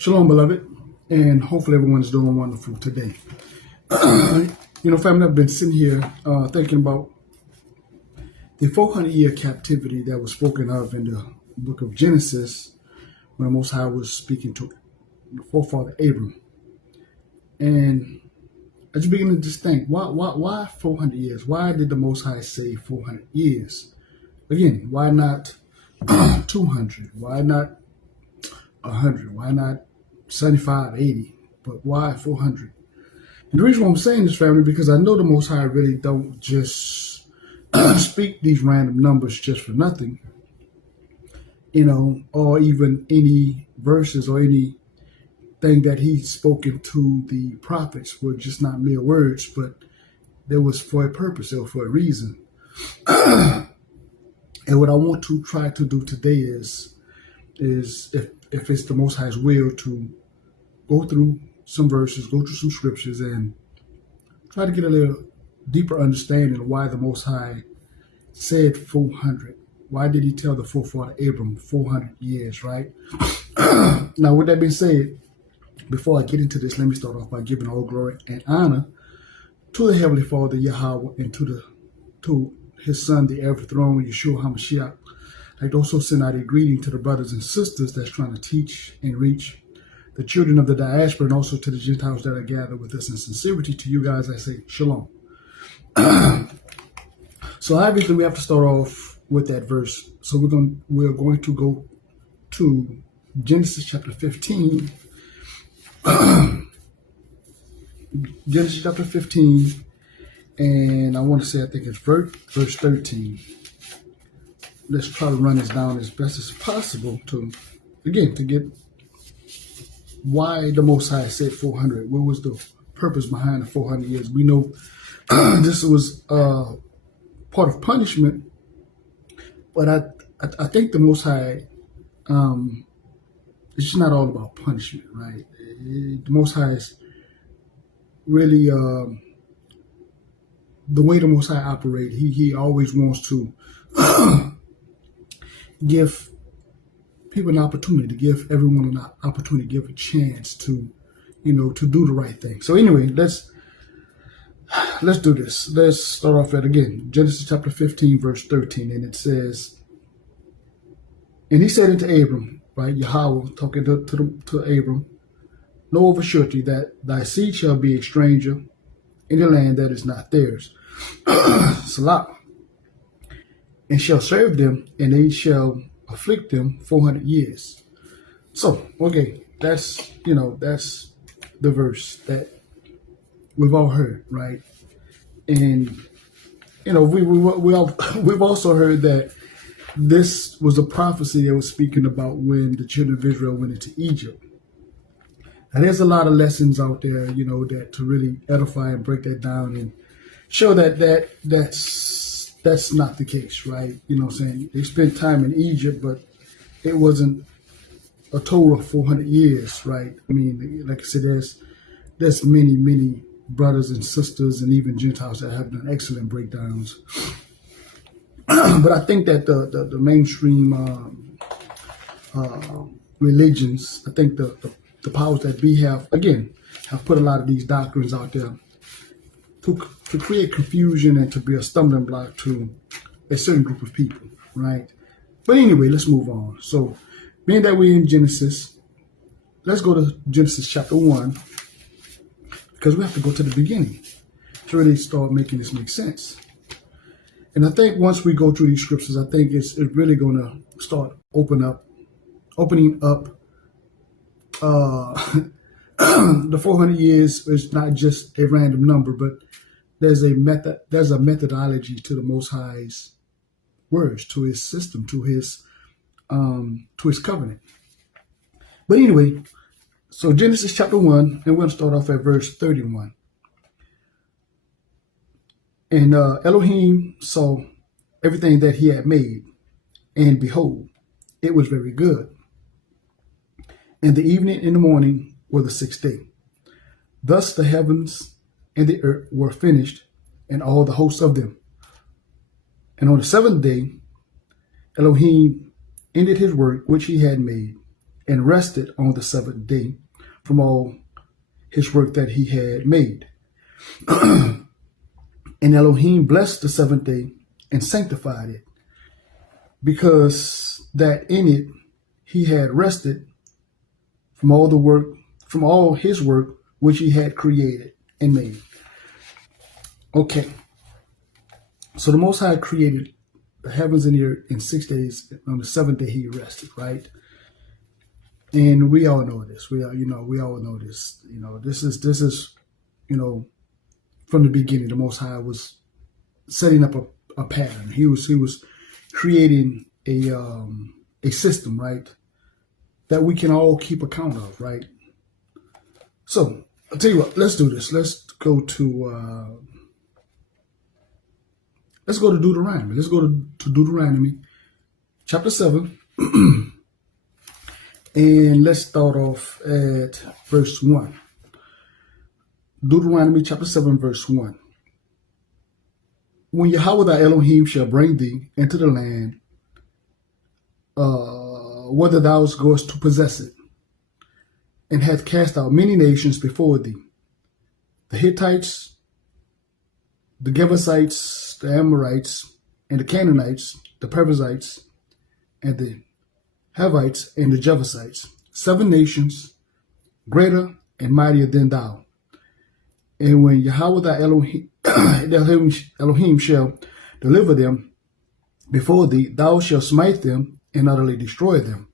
Shalom, beloved, and hopefully everyone's doing wonderful today. Family, I've been sitting here thinking about the 400-year captivity that was spoken of in the book of Genesis when the Most High was speaking to the forefather Abram. And I just begin to just think, why 400 years? Why did the Most High say 400 years? Again, why not 200? Why not 100? Why not 75, 80? But why 400? And the reason why I'm saying this, family, because I know the Most High really don't just speak these random numbers just for nothing, or even any verses or anything that He's spoken to the prophets were just not mere words, but there was for a purpose or for a reason. And what I want to try to do today is if it's the Most High's will, to go through some verses, go through some scriptures, and try to get a little deeper understanding of why the Most High said 400. Why did He tell the forefather Abram 400 years, right? Now, with that being said, before I get into this, let me start off by giving all glory and honor to the Heavenly Father, Yahweh, and to His Son, the heir of the throne, Yeshua HaMashiach. I'd also send out a greeting to the brothers and sisters that's trying to teach and reach the children of the diaspora, and also to the Gentiles that are gathered with us in sincerity. To you guys, I say shalom. So obviously we have to start off with that verse. So we're going to go to Genesis chapter 15. Genesis chapter 15, and I want to say I think it's verse 13. Let's try to run this down as best as possible to get why the Most High said 400. What was the purpose behind the 400 years? We know this was part of punishment, but I think the Most High, it's just not all about punishment, right? The Most High is really the way the Most High operates. He always wants to give people an opportunity, to give everyone an opportunity, give a chance to do the right thing. So anyway, let's do this. Let's start off at, again, Genesis chapter 15, verse 13, and it says, "And He said unto Abram," right, Yahweh talking to Abram, "Know of a surety that thy seed shall be a stranger in the land that is not theirs, Salah, and shall serve them, and they shall afflict them 400 years. So, okay, that's the verse that we've all heard, right? And we've also heard that this was a prophecy that was speaking about when the children of Israel went into Egypt. And there's a lot of lessons out there, that to really edify and break that down and show that's not the case, right? They spent time in Egypt, but it wasn't a total of 400 years, right? I mean, like I said, there's many brothers and sisters and even Gentiles that have done excellent breakdowns. But I think that the mainstream religions, I think the powers that be have put a lot of these doctrines out there to create confusion and to be a stumbling block to a certain group of people, right? But anyway, let's move on. So, being that we're in Genesis, let's go to Genesis chapter 1, because we have to go to the beginning to really start making this make sense. And I think once we go through these scriptures, I think it's really going to start opening up the 400 years is not just a random number, but there's a methodology to the Most High's words, to His system, to His covenant. But anyway, so Genesis chapter 1, and we're going to start off at verse 31. "And Elohim saw everything that He had made, and behold, it was very good. And the evening and the morning were the sixth day. Thus the heavens and the earth were finished, and all the hosts of them. And on the seventh day, Elohim ended His work which He had made, and rested on the seventh day from all his work that he had made. And Elohim blessed the seventh day and sanctified it, because that in it he had rested from all his work which he had created and made. Okay. So the Most High created the heavens and the earth in 6 days. On the seventh day he rested, right? And we all know this. We all know this. This is from the beginning, the Most High was setting up a pattern. He was creating a system, right, that we can all keep account of, right? So I'll tell you what. Let's do this. Let's go to Deuteronomy. Let's go to Deuteronomy chapter 7. And let's start off at verse 1. Deuteronomy chapter 7, verse 1. When Yahweh thy Elohim shall bring thee into the land, whether thou goest to possess it, and hath cast out many nations before thee, the Hittites, the Jebusites, the Amorites, and the Canaanites, the Perizzites, and the Hivites, and the Jebusites, 7 nations, greater and mightier than thou. And when Yahweh thy Elohim shall deliver them before thee, thou shalt smite them and utterly destroy them.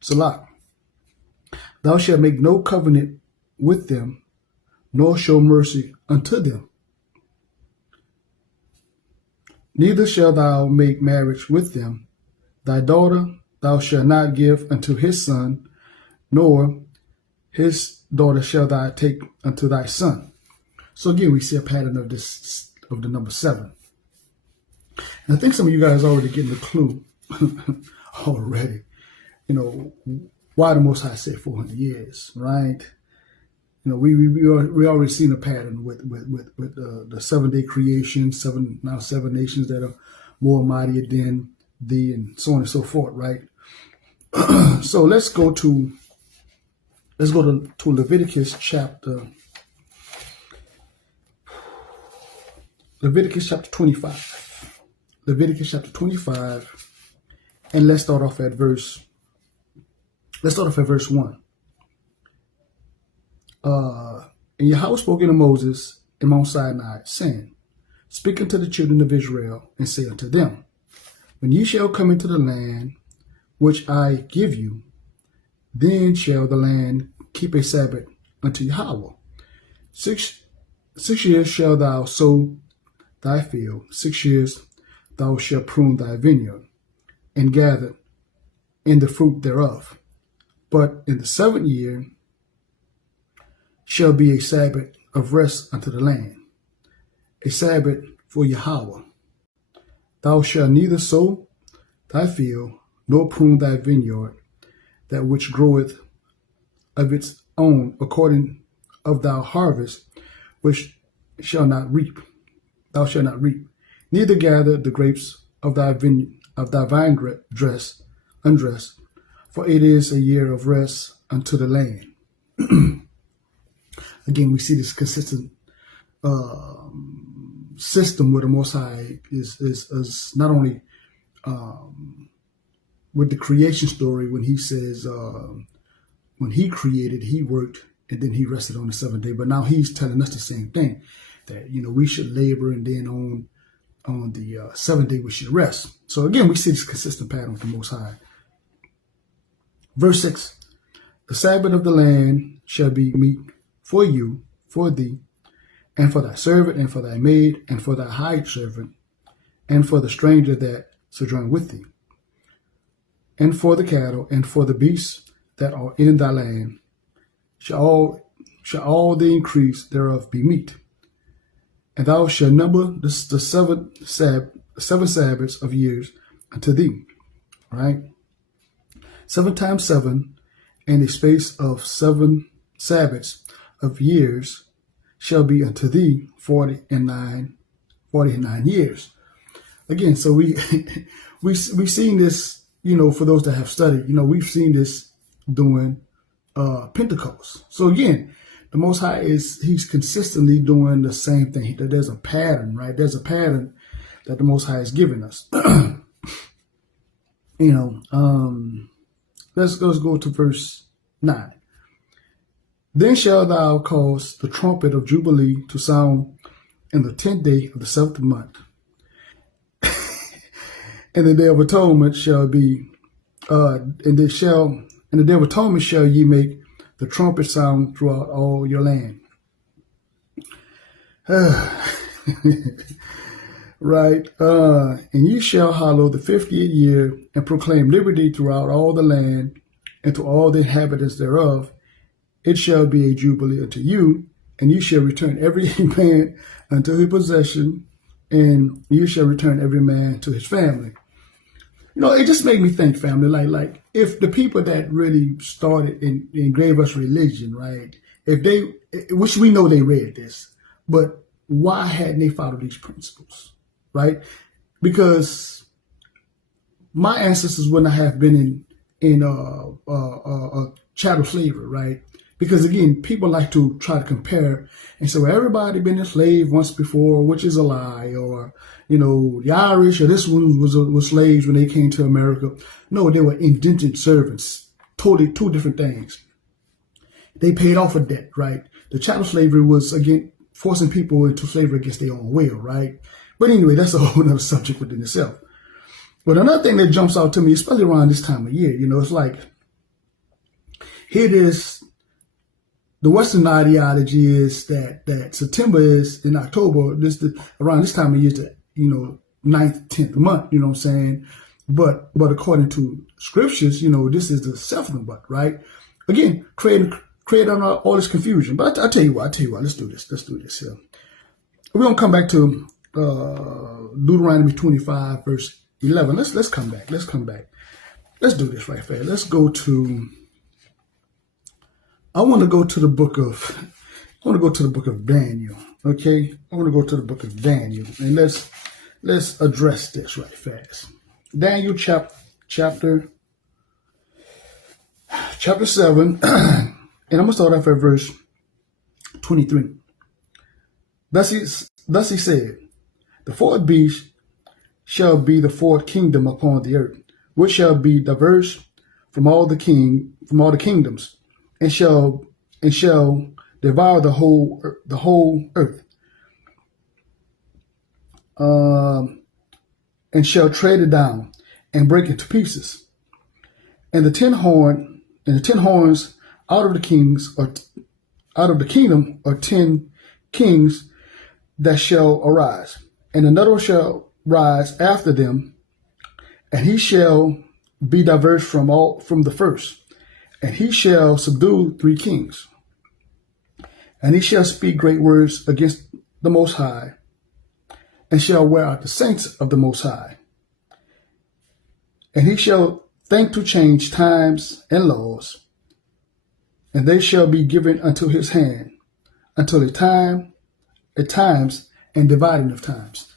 Salah. Thou shalt make no covenant with them, nor show mercy unto them. Neither shalt thou make marriage with them. Thy daughter thou shalt not give unto his son, nor his daughter shall thou take unto thy son. So again, we see a pattern of the number 7. And I think some of you guys are already getting the clue already. Why the Most High said 400 years, right? We already seen a pattern with the 7-day creation, 7 nations that are more mightier than thee, and so on and so forth, right? So let's go to Leviticus chapter 25. Leviticus chapter 25, and let's start off at verse 1. And Yahweh spoke unto Moses in Mount Sinai, saying, Speak unto the children of Israel, and say unto them, When ye shall come into the land which I give you, then shall the land keep a Sabbath unto Yahweh. 6 years shalt thou sow thy field, 6 years thou shalt prune thy vineyard, and gather in the fruit thereof. But in the 7th year shall be a Sabbath of rest unto the land, a Sabbath for Yahweh. Thou shalt neither sow thy field, nor prune thy vineyard, that which groweth of its own according of thy harvest, which shall not reap. Thou shalt not reap, neither gather the grapes of thy vine dress undressed, for it is a year of rest unto the land. Again, we see this consistent system where the Most High is not only with the creation story, when he says when he created, he worked, and then he rested on the 7th day. But now he's telling us the same thing, that we should labor, and then on the 7th day we should rest. So again, we see this consistent pattern with the Most High. Verse 6: The Sabbath of the land shall be meat for you, for thee, and for thy servant, and for thy maid, and for thy hired servant, and for the stranger that sojourn with thee, and for the cattle, and for the beasts that are in thy land, shall all the increase thereof be meat. And thou shalt number the 7 Sabbaths of years unto thee, right? 7 times 7, and a space of 7 Sabbaths of years shall be unto thee 49 years. Again, so we seen this for those that have studied, we've seen this during Pentecost. So again, the Most High he's consistently doing the same thing. There's a pattern, right? There's a pattern that the Most High has given us. Let's go to verse 9. Then shalt thou cause the trumpet of Jubilee to sound in the 10th day of the 7th month. And the day of atonement shall be, and the day of atonement shall ye make the trumpet sound throughout all your land. Right. And ye shall hallow the 50th year and proclaim liberty throughout all the land and to all the inhabitants thereof. It shall be a jubilee unto you, and ye shall return every man unto his possession, and you shall return every man to his family. It just made me think, family, like if the people that really started and gave us religion, right, which we know they read this, but why hadn't they followed these principles, right? Because my ancestors would not have been in chattel slavery, right? Because again, people like to try to compare and say, well, everybody been enslaved once before, which is a lie, or the Irish or this one was slaves when they came to America. No, they were indentured servants. Totally two different things. They paid off a debt, right? The chattel slavery was, again, forcing people into slavery against their own will, right? But anyway, that's a whole other subject within itself. But another thing that jumps out to me, especially around this time of year, it's like, here it is. The Western ideology is that September is in October, around this time of year, the 9th, 10th month, you know what I'm saying? But according to scriptures, this is the 7th month, right? Again, creating all this confusion. But I tell you what, let's do this here. We're gonna come back to Deuteronomy 25, verse 11. Let's come back. Let's do this right there. Let's go to. I want to go to the book of Daniel. Okay, I want to go to the book of Daniel, and let's address this right fast. Daniel chapter 7, and I'm gonna start off at verse 23. Thus he said, the fourth beast shall be the fourth kingdom upon the earth, which shall be diverse from all the kingdoms, and shall devour the whole earth, and shall tread it down and break it to pieces. And the ten horns out of the kingdom are 10 kings that shall arise, and another shall rise after them, and he shall be diverse from the first. And he shall subdue 3 kings. And he shall speak great words against the Most High, and shall wear out the saints of the Most High. And he shall think to change times and laws, and they shall be given unto his hand until at times and dividing of times.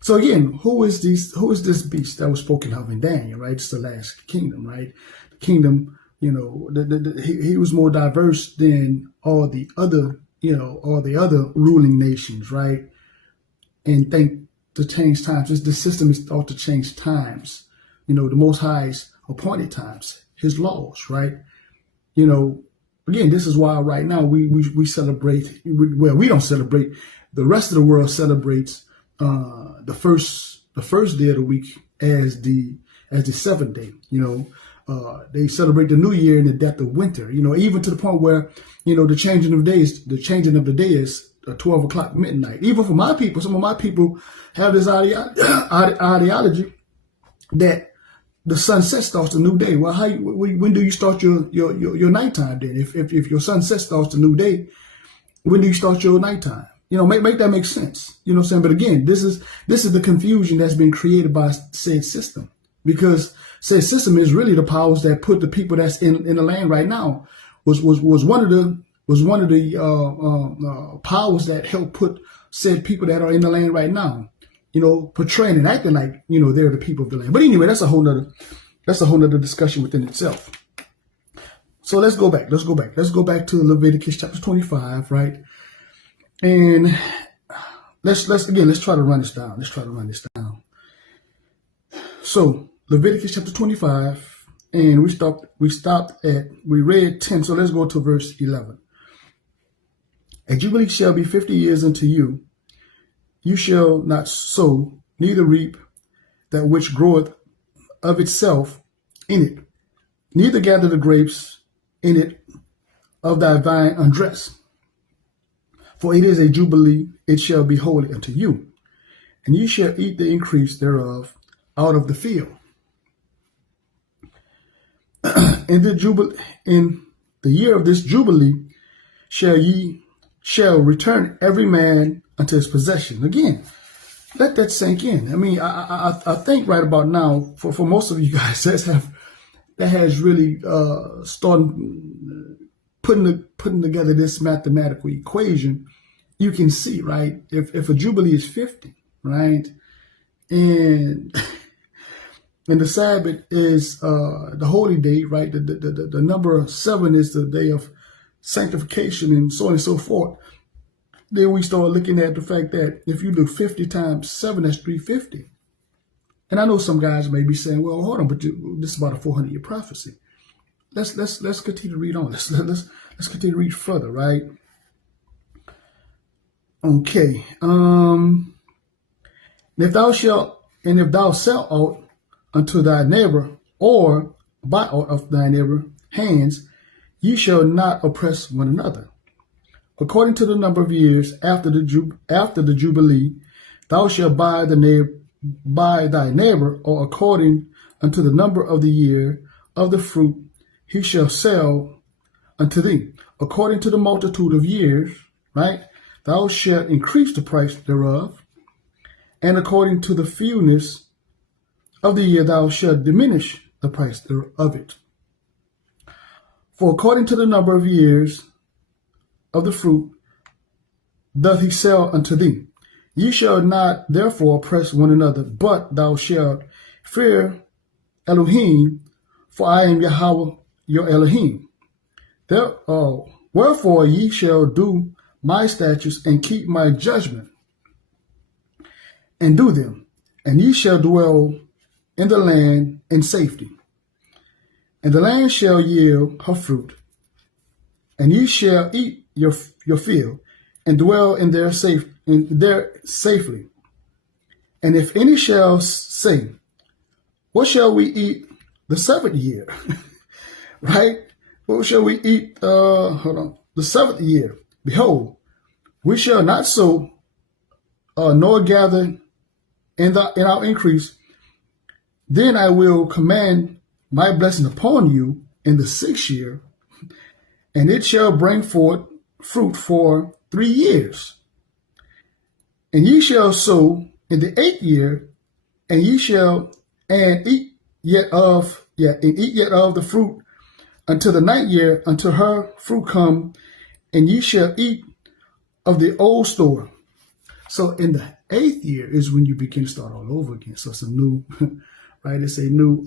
So again, who is this beast that was spoken of in Daniel, right? It's the last kingdom, right? The kingdom. He was more diverse than all the other ruling nations, right? And think to change times. The system is thought to change times. The Most High's appointed times, his laws, right? Again, this is why right now we celebrate. We don't celebrate. The rest of the world celebrates the first day of the week as the 7th day. They celebrate the new year and the depth of winter, even to the point where, the changing of the day is 12 o'clock midnight. Even for my people, some of my people have this ideology that the sunset starts the new day. Well, when do you start your nighttime then? If your sunset starts the new day, when do you start your nighttime? Make that make sense. You know what I'm saying? But again, this is the confusion that's been created by said system. Because said system is really the powers that put the people that's in the land right now was one of the powers that help put said people that are in the land right now, portraying and acting like they're the people of the land. But anyway, that's a whole nother that's a whole nother discussion within itself. So let's go back. Let's go back to Leviticus chapter 25, right? And let's try to run this down. So Leviticus chapter 25, and we read 10. So let's go to verse 11. A jubilee shall be 50 years unto you. You shall not sow, neither reap that which groweth of itself in it, neither gather the grapes in it of thy vine undressed. For it is a jubilee, it shall be holy unto you, and ye shall eat the increase thereof out of the field. In the year of this jubilee shall return every man unto his possession. Again, let that sink in. I mean, I think right about now, for most of you guys that has really started putting together this mathematical equation. You can see, right, if a jubilee is 50, right, and the Sabbath is the holy day, right, the number 7 is the day of sanctification, and so on and so forth. Then we start looking at the fact that if you do 50 times 7, that's 350. And I know some guys may be saying, well, hold on, but this is about a 400-year prophecy. Let's continue to read on. Let's continue to read further, right? Okay. If thou sell aught unto thy neighbor, or buy aught of thy neighbor hands, ye shall not oppress one another. According to the number of years after the jubilee, thou shalt buy thy neighbor, or according unto the number of the year of the fruit, he shall sell unto thee. According to the multitude of years, right, thou shalt increase the price thereof, and according to the fewness of the year thou shalt diminish the price thereof it. For according to the number of years of the fruit doth he sell unto thee. Ye shall not therefore oppress one another, but thou shalt fear Elohim, for I am Yahweh your Elohim. Wherefore ye shall do my statutes and keep my judgment and do them, and ye shall dwell in the land in safety. And the land shall yield her fruit, and ye shall eat your field and dwell in there safely. And if any shall say, what shall we eat the 7th year? Right? What shall we eat? The 7th year. Behold, we shall not sow, nor gather in our increase. Then I will command my blessing upon you in the 6th year, and it shall bring forth fruit for 3 years. And ye shall sow in the 8th year, and ye shall eat yet of the fruit until the 9th year, until her fruit come, and ye shall eat of the old store. So in the 8th year is when you begin to start all over again. So it's a new, right? It's a new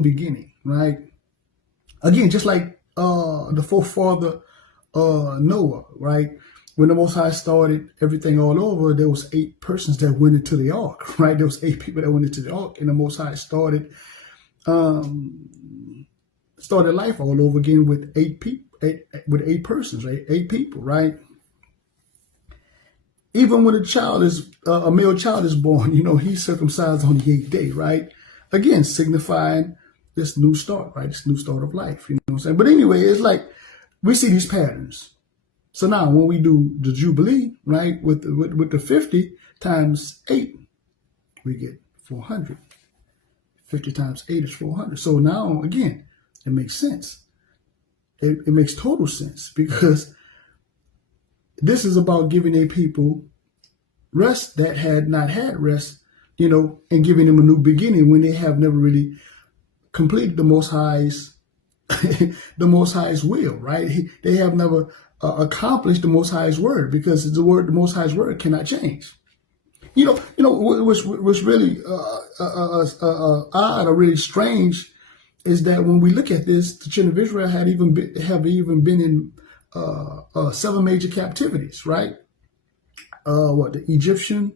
beginning, right? Again, just like the forefather Noah, right? When the Most High started everything all over, there was 8 persons that went into the ark, right? There was 8 people that went into the ark, and the Most High started life all over again with 8 people, with 8 persons, right? 8 people, right? Even when a male child is born, he's circumcised on the 8th day, right? Again, signifying this new start, right? This new start of life, you know what I'm saying? But anyway, it's like we see these patterns. So now when we do the Jubilee, right, with the 50 times 8, we get 400. 50 times 8 is 400. So now, again, it makes sense. It makes total sense, because this is about giving a people rest that had not had rest, and giving them a new beginning when they have never really completed the Most High's will, right? They have never accomplished the Most High's word, because the Most High's word cannot change. what's really odd or really strange is that when we look at this, the children of Israel have even been in 7 major captivities, right? The Egyptian,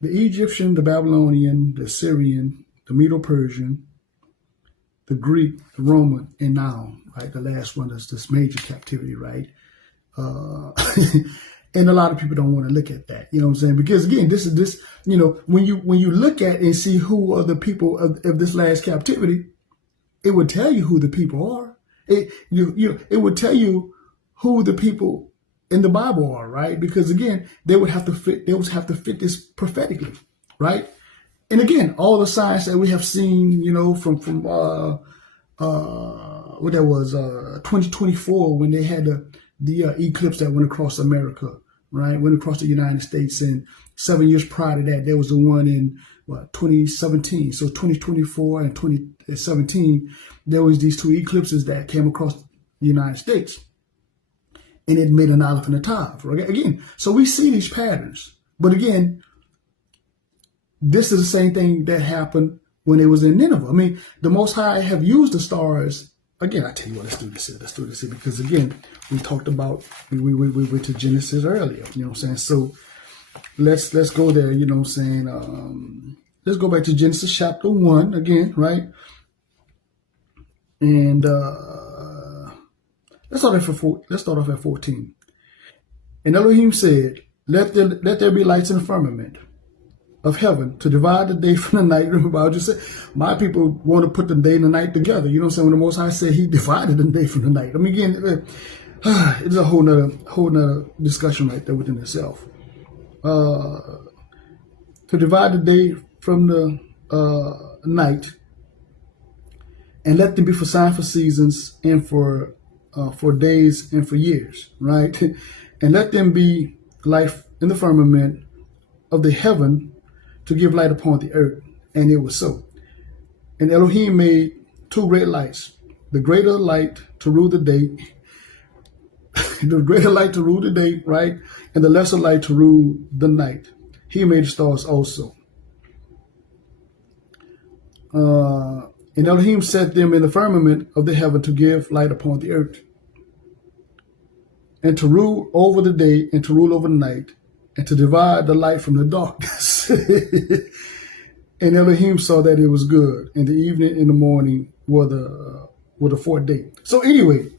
the Babylonian, the Syrian, the Medo-Persian, the Greek, the Roman, and now, right, the last one is this major captivity, right? And a lot of people don't want to look at that, you know what I'm saying? Because again, when you look at and see who are the people of this last captivity, it would tell you who the people are. It would tell you who the people in the Bible are, right? Because again, they would have to fit this prophetically, right? And again, all the signs that we have seen, from what that was 2024 when they had the eclipse that went across America, right? Went across the United States, and 7 years prior to that, there was the one in 2017. So 2024 and 2017, there was these 2 eclipses that came across the United States, and it made an Aleph and a Tav. Right? Again, so we see these patterns, but again, this is the same thing that happened when it was in Nineveh. I mean, the Most High have used the stars. Again, I tell you what, let's do this here, because again, we talked about, we went to Genesis earlier, you know what I'm saying? So let's go there, you know what I'm saying? Let's go back to Genesis chapter 1 again, right? And let's start off at 14. And Elohim said, let there be lights in the firmament of heaven to divide the day from the night. Remember, I just said, my people want to put the day and the night together. You know what I'm saying? When the Most High said he divided the day from the night. I mean, again, it's a whole nother discussion right there within itself. To divide the day from the night, and let them be for signs, for seasons, and for days and for years, right? And let them be light in the firmament of the heaven to give light upon the earth. And it was so. And Elohim made 2 great lights, the greater light to rule the day, the greater light to rule the day, right? And the lesser light to rule the night. He made the stars also. And Elohim set them in the firmament of the heaven to give light upon the earth, and to rule over the day, and to rule over the night, and to divide the light from the darkness. And Elohim saw that it was good, and the evening and the morning were the 4th day. So anyway,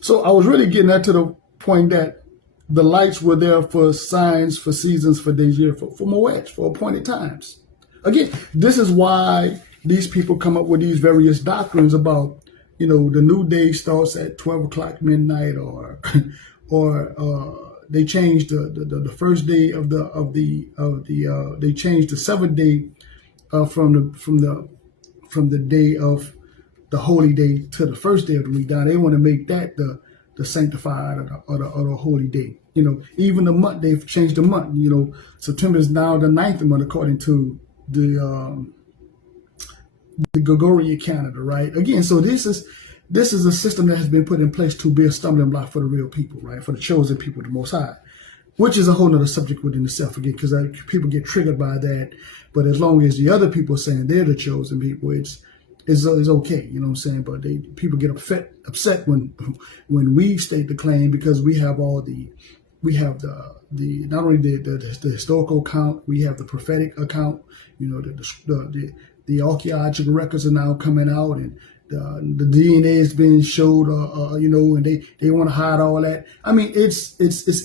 so I was really getting that to the point that the lights were there for signs, for seasons, for days, year, for moeds, for appointed times. Again, this is why these people come up with these various doctrines about, the new day starts at 12 o'clock midnight, or they changed the first day they changed the 7th day from the day of the holy day to the first day of the week. Now they want to make that the sanctified or the holy day. Even the month, they've changed the month. September is now the 9th month according to the Gregorian calendar, right? Again, so this is a system that has been put in place to be a stumbling block for the real people, right? For the chosen people, the Most High, which is a whole nother subject within itself, again, because people get triggered by that. But as long as the other people are saying they're the chosen people, it's okay, you know what I'm saying? But people get upset when we state the claim, because we have the not only the historical account, we have the prophetic account. The archaeological records are now coming out, and the DNA is being showed, and they want to hide all that. I mean, it's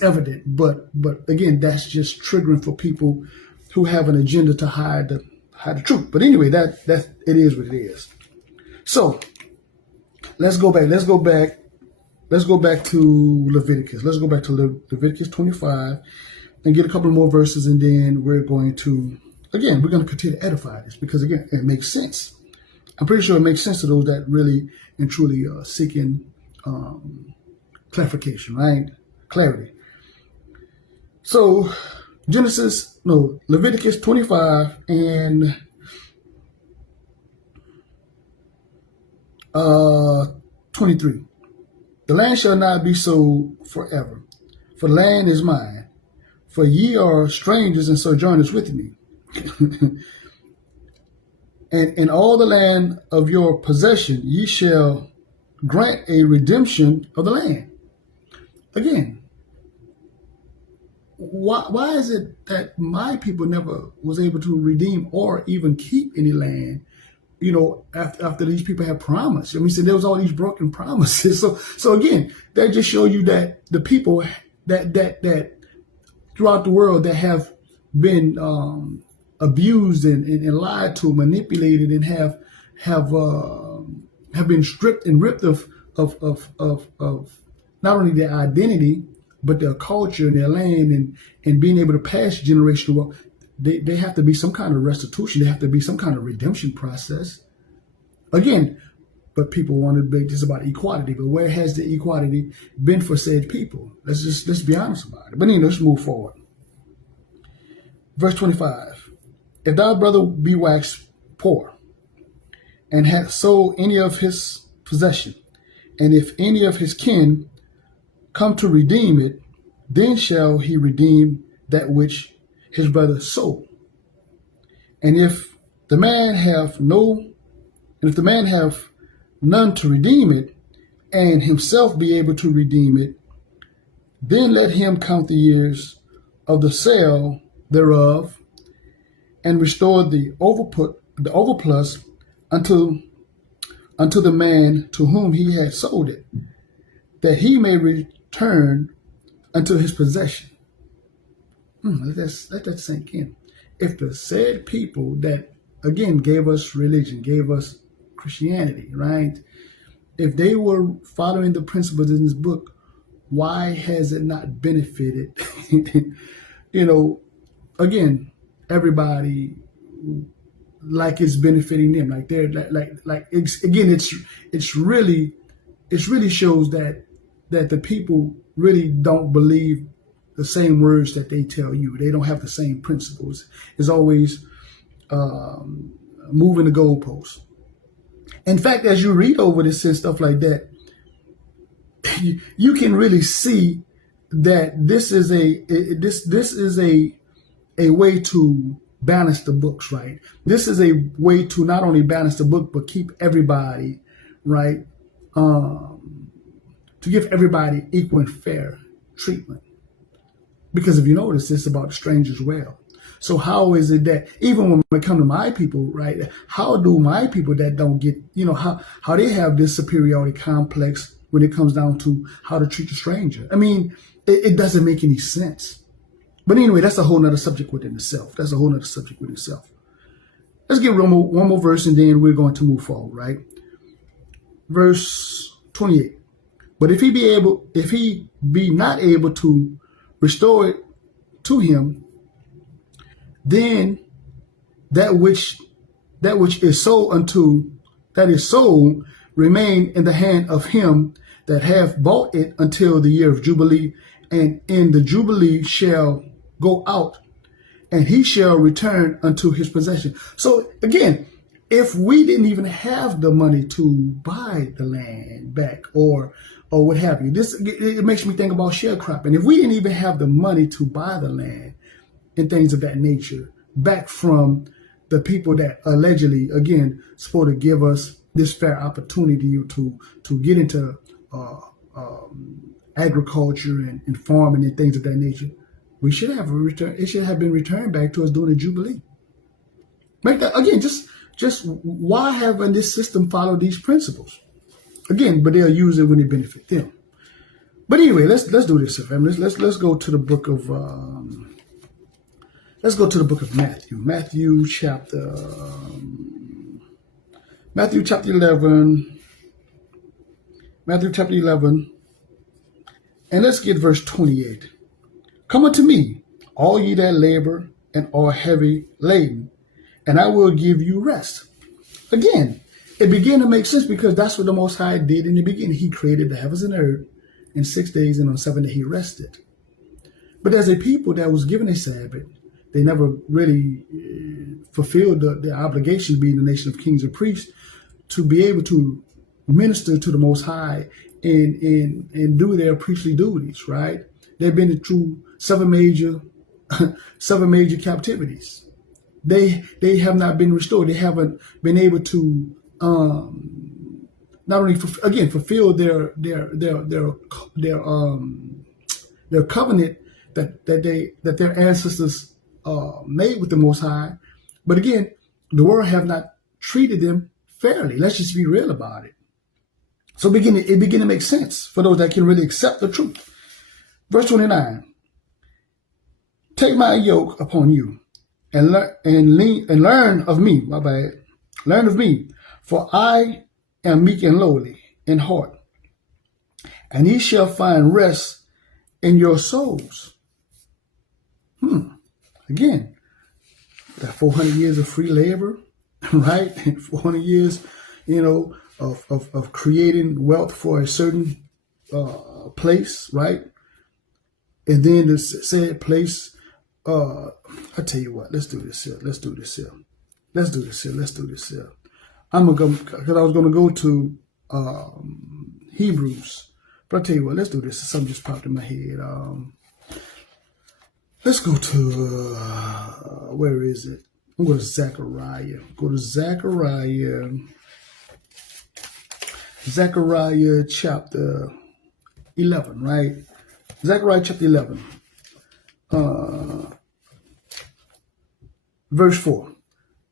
evident, but again, that's just triggering for people who have an agenda to hide the truth. But anyway, that it is what it is. So let's go back to Leviticus. Let's go back to Leviticus 25 and get a couple more verses, and then we're going to continue to edify this, because again, it makes sense. I'm pretty sure it makes sense to those that really and truly are seeking clarification, right? Clarity. So Leviticus 25 and 23. The land shall not be sold forever, for the land is mine. For ye are strangers and sojourners with me. And in all the land of your possession ye shall grant a redemption of the land. Again, why is it that my people never was able to redeem or even keep any land, after these people have promised? I mean, so there was all these broken promises. So again, that just shows you that the people that throughout the world that have been abused and lied to, manipulated, and have been stripped and ripped of not only their identity but their culture and their land and being able to pass generational wealth. They have to be some kind of restitution. There have to be some kind of redemption process. Again, but people want to make this about equality. But where has the equality been for said people? Let's be honest about it. But anyway, let's move forward. Verse 25. If thy brother be waxed poor, and hath sold any of his possession, and if any of his kin come to redeem it, then shall he redeem that which his brother sold. And if the man have none to redeem it, and himself be able to redeem it, then let him count the years of the sale thereof, and restore the overplus unto the man to whom he had sold it, that he may return unto his possession. Let that sink in. If the said people that, again, gave us religion, gave us Christianity, right? If they were following the principles in this book, why has it not benefited? Again, everybody like it's benefiting them. Like they're it really shows that the people really don't believe the same words that they tell you. They don't have the same principles. It's always moving the goalposts. In fact, as you read over this and stuff like that, you can really see that this is a way to balance the books, right? This is a way to not only balance the book but keep everybody right, to give everybody equal and fair treatment. Because if you notice, it's about the stranger as well. So how is it that even when it comes to my people, right, how do my people that don't get, how they have this superiority complex when it comes down to how to treat a stranger? I mean, it doesn't make any sense. But anyway, that's a whole nother subject within itself. That's a whole nother subject within itself. Let's get one more verse and then we're going to move forward, right? Verse 28. But if he be not able to restore it to him, then that which is sold remain in the hand of him that hath bought it until the year of Jubilee, and in the Jubilee shall go out, and he shall return unto his possession. So again, if we didn't even have the money to buy the land back or what have you, it makes me think about sharecropping. If we didn't even have the money to buy the land and things of that nature back from the people that allegedly, again, supposed to give us this fair opportunity to get into agriculture and farming and things of that nature, we should have a return. It should have been returned back to us during the Jubilee. Make that again. Just why haven't this system followed these principles? Again, but they'll use it when it benefits them. But anyway, let's do this, family. Let's go to the book of Matthew. Matthew chapter 11. Matthew chapter 11. And let's get verse 28. Come unto me, all ye that labor and are heavy laden, and I will give you rest. Again, it began to make sense because that's what the Most High did in the beginning. He created the heavens and earth in 6 days, and on 7 days he rested. But as a people that was given a Sabbath, they never really fulfilled the obligation, being the nation of kings and priests, to be able to minister to the Most High and do their priestly duties, right? They've been through 7 major seven major captivities. They have not been restored. They haven't been able to not only fulfill their covenant that their ancestors made with the Most High. But again, the world have not treated them fairly. Let's just be real about it. So it begin to make sense for those that can really accept the truth. Verse 29. Take my yoke upon you and learn of me. My bad. Learn of me, for I am meek and lowly in heart, and ye shall find rest in your souls. Again, that 400 years of free labor, right? 400 years, of creating wealth for a certain place, right? And then the said place, I tell you what, let's do this here. I'm gonna go because I was gonna go to Hebrews, but I tell you what, let's do this. Something just popped in my head. Let's go to where is it? I'm going to Zechariah. Go to Zechariah. Zechariah chapter 11, right? Zechariah chapter 11, verse 4.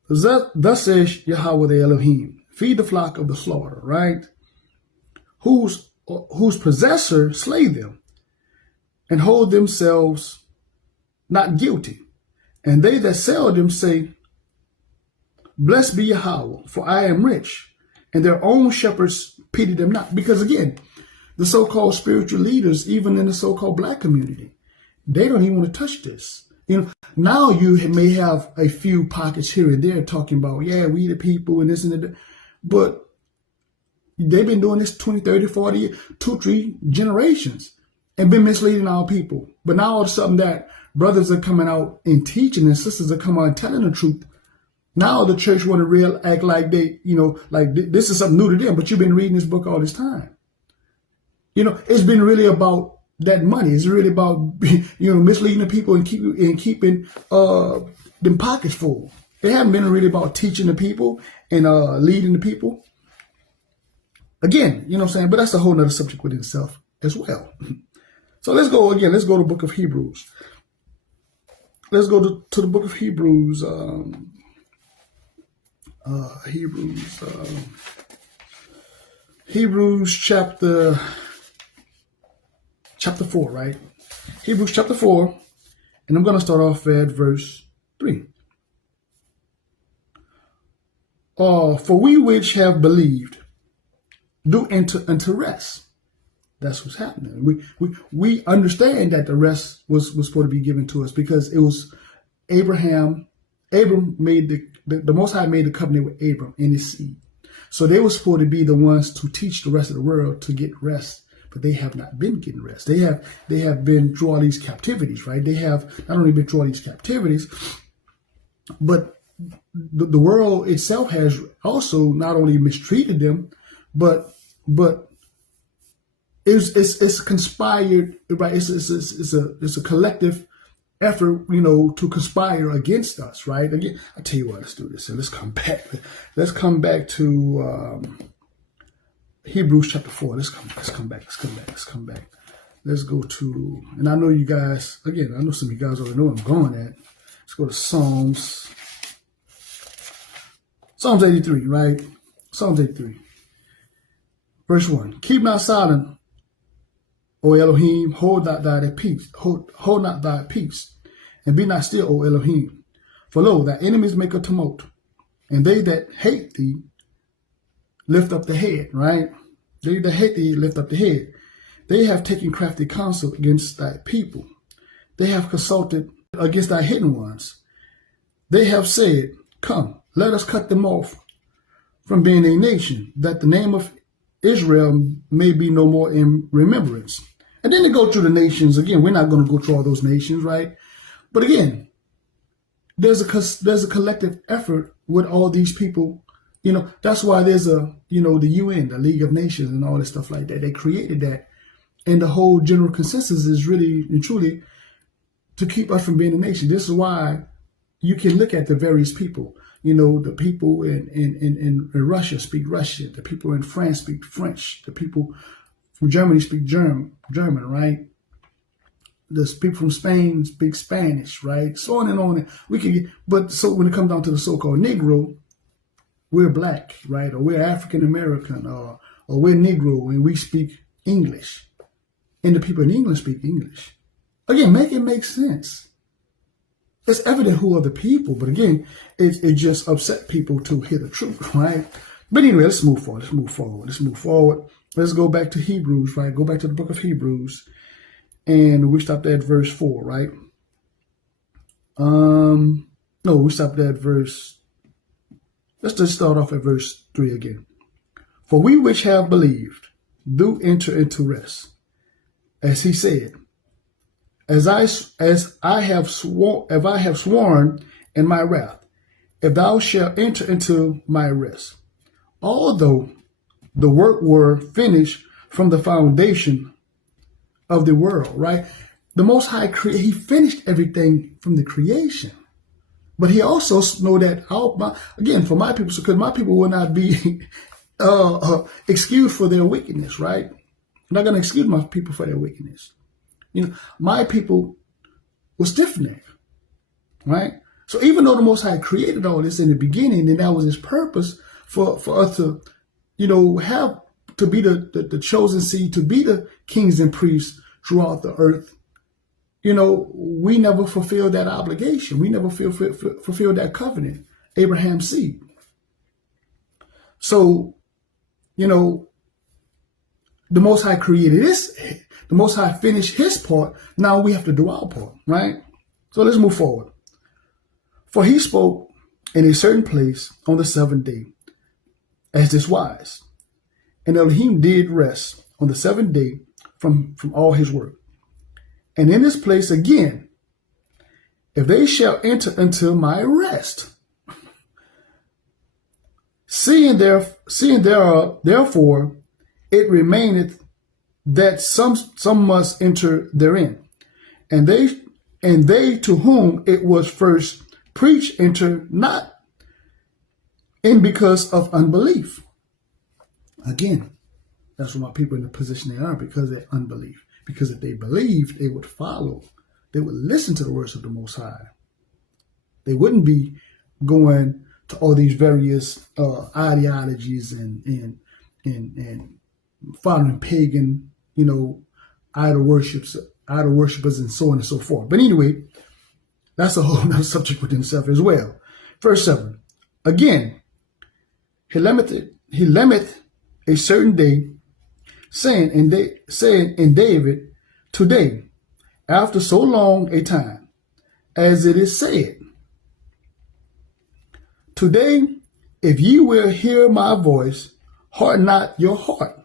Thus says Yahweh the Elohim, feed the flock of the slaughter, right? Whose possessor slay them, and hold themselves not guilty. And they that sell them say, blessed be Yahweh, for I am rich. And their own shepherds pity them not. Because again, the so-called spiritual leaders, even in the so-called black community, they don't even want to touch this. Now you may have a few pockets here and there talking about, yeah, we the people and this and that. But they've been doing this 20, 30, 40, 2, 3 generations and been misleading our people. But now all of a sudden that brothers are coming out and teaching and sisters are coming out and telling the truth. Now the church want to act like they, like this is something new to them, but you've been reading this book all this time. It's been really about that money. It's really about, misleading the people and keeping them pockets full. It hasn't been really about teaching the people and leading the people. Again, but that's a whole nother subject within itself as well. So let's go to the book of Hebrews. Let's go to the book of Hebrews. Hebrews chapter 4, right? Hebrews chapter 4, and I'm going to start off at verse 3. For we which have believed do enter into rest. That's what's happening. We understand that the rest was supposed to be given to us because it was Abram made the Most High made the covenant with Abram and his seed. So they were supposed to be the ones to teach the rest of the world to get rest, but they have not been getting rest. They have been through all these captivities, right? They have not only been through all these captivities, but the world itself has also not only mistreated them, but it's conspired, right? It's a collective effort, to conspire against us, right? Again, I tell you what, let's do this. Let's come back. Let's come back to Hebrews chapter 4. Let's come back. Let's go to, and I know you guys, again, I know some of you guys already know what I'm going at. Let's go to Psalms 83, right? Psalms 83. Verse 1. Keep not silent, O Elohim, hold not thy peace, hold not thy peace, and be not still, O Elohim. For lo, thy enemies make a tumult, and they that hate thee lift up the head, right? They that hate thee lift up the head. They have taken crafty counsel against thy people. They have consulted against thy hidden ones. They have said, come, let us cut them off from being a nation, that the name of Israel may be no more in remembrance. And then they go through the nations. Again, we're not going to go through all those nations, right? But again, there's a collective effort with all these people. That's why there's the UN, the League of Nations, and all this stuff like that. They created that. And the whole general consensus is really and truly to keep us from being a nation. This is why you can look at the various people. You know, the people in Russia speak Russian. The people in France speak French. The people from Germany speak German, right? The people from Spain speak Spanish, right? So on and on. We can get, but so when it comes down to the so-called Negro, we're black, right? Or we're African American, or we're Negro and we speak English. And the people in England speak English. Again, make it make sense. It's evident who are the people, but again, it just upset people to hear the truth, right? But anyway, let's move forward. Let's go back to Hebrews, right? Go back to the book of Hebrews, and we stopped at verse 4, right? No, we stopped at verse. Let's just start off at verse 3 again. For we which have believed do enter into rest, as he said. As I have sworn in my wrath, if thou shalt enter into my rest, although the work were finished from the foundation of the world, right? The Most High, he finished everything from the creation. But he also know that, again, for my people, because my people will not be excused for their wickedness, right? I'm not going to excuse my people for their wickedness. You know, my people were stiff-necked, right? So even though the Most High created all this in the beginning, and that was his purpose for us to, you know, have to be the chosen seed, to be the kings and priests throughout the earth, you know, we never fulfilled that obligation. We never fulfilled that covenant, Abraham's seed. So, you know, the Most High created this. The Most High finished his part. Now we have to do our part, right? So let's move forward. For he spoke in a certain place on the seventh day, as this wise. And Elohim did rest on the seventh day from all his work. And in this place again, if they shall enter into my rest, seeing therefore it remaineth that some must enter therein, and they to whom it was first preached enter not, and because of unbelief. Again, that's why my people in the position they are, because of unbelief. Because if they believed, they would follow. They would listen to the words of the Most High. They wouldn't be going to all these various ideologies and following pagan, you know, idol worshippers and so on and so forth. But anyway, that's a whole other subject within itself as well. Verse 7. Again, he limiteth a certain day, saying in David, today, after so long a time, as it is said, today, if ye will hear my voice, harden not your heart.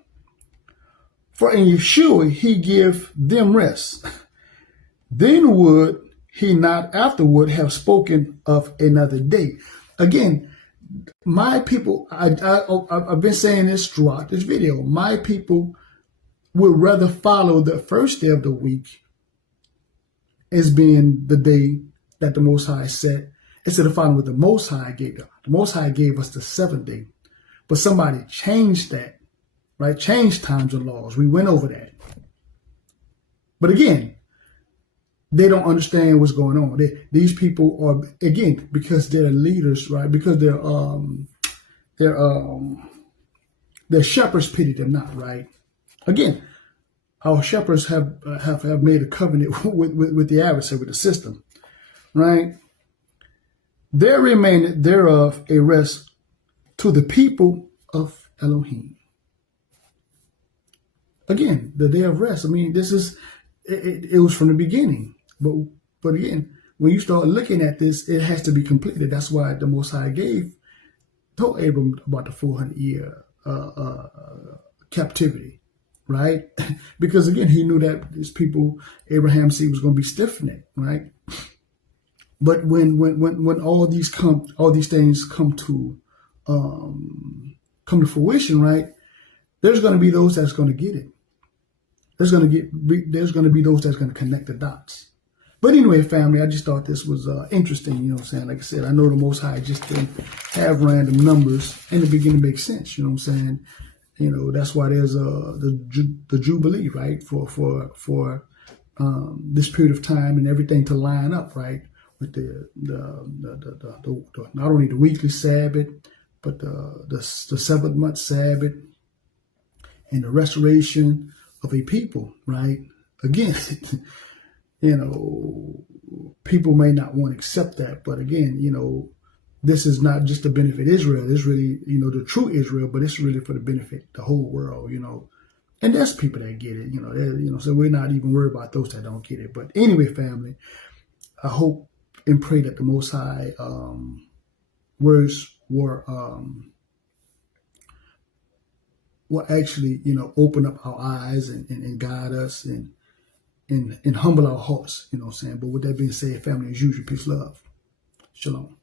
For in Yeshua he give them rest. Then would he not afterward have spoken of another day? Again, my people, I've been saying this throughout this video, my people would rather follow the first day of the week as being the day that the Most High set, instead of following what the Most High gave them. The Most High gave us the seventh day, but somebody changed that, right? Changed times and laws. We went over that. But again, they don't understand what's going on. These people are, again, because they're leaders, right? Because their shepherds pity them not, right? Again, our shepherds have made a covenant with the adversary, with the system, right? There remained thereof a rest to the people of Elohim. Again, the day of rest. I mean, this is, it was from the beginning. But again, when you start looking at this, it has to be completed. That's why the Most High told Abram about the 400-year captivity, right? Because again, he knew that these people, Abraham's seed, was going to be stiff-necked, right? But when all these things come to fruition, right? There's going to be those that's going to get it. There's going to be those that's going to connect the dots. But anyway, family, I just thought this was interesting, you know what I'm saying? Like I said, I know the Most High just didn't have random numbers, and it begin to make sense, you know what I'm saying? You know, that's why there's the Jubilee, right? For this period of time and everything to line up, right? With the not only the weekly Sabbath, but the 7th-month Sabbath and the restoration of a people, right? Again, you know, people may not want to accept that, but again, you know, this is not just to benefit Israel. It's really, you know, the true Israel, but it's really for the benefit of the whole world, you know. And there's people that get it, you know, so we're not even worried about those that don't get it. But anyway, family, I hope and pray that the Most High words will actually, you know, open up our eyes and guide us and humble our hearts, you know what I'm saying? But with that being said, family, as usual, peace, love. Shalom.